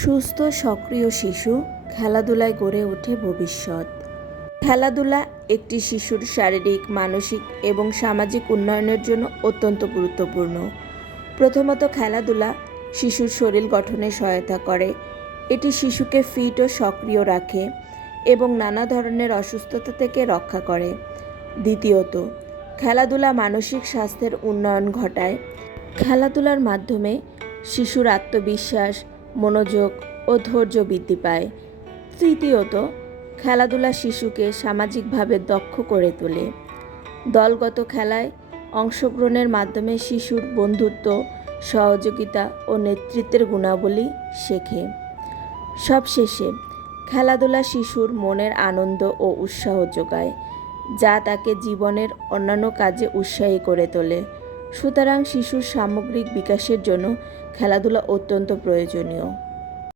সুস্থ সক্রিয় শিশু খেলাধুলায় গড়ে ওঠে ভবিষ্যৎ। খেলাধুলা একটি শিশুর শারীরিক, মানসিক এবং সামাজিক উন্নয়নের জন্য অত্যন্ত গুরুত্বপূর্ণ। প্রথমত, খেলাধুলা শিশুর শরীর গঠনে সহায়তা করে। এটি শিশুকে ফিট ও সক্রিয় রাখে এবং নানা ধরনের অসুস্থতা থেকে রক্ষা করে। দ্বিতীয়ত, খেলাধুলা মানসিক স্বাস্থ্যের উন্নয়ন ঘটায়। খেলাধুলার মাধ্যমে শিশুর আত্মবিশ্বাস, মনোযোগ ও ধৈর্য বৃদ্ধি পায়। তৃতীয়ত, খেলাধুলা শিশুকে সামাজিকভাবে দক্ষ করে তোলে। দলগত খেলায় অংশগ্রহণের মাধ্যমে শিশুর বন্ধুত্ব, সহযোগিতা ও নেতৃত্বের গুণাবলী শেখে। সবশেষে, খেলাধুলা শিশুর মনের আনন্দ ও উৎসাহ যোগায়, যা তাকে জীবনের অন্যান্য কাজে উৎসাহী করে তোলে। সুতরাং শিশুর সামগ্রিক বিকাশের জন্য খেলাধুলা অত্যন্ত প্রয়োজনীয়।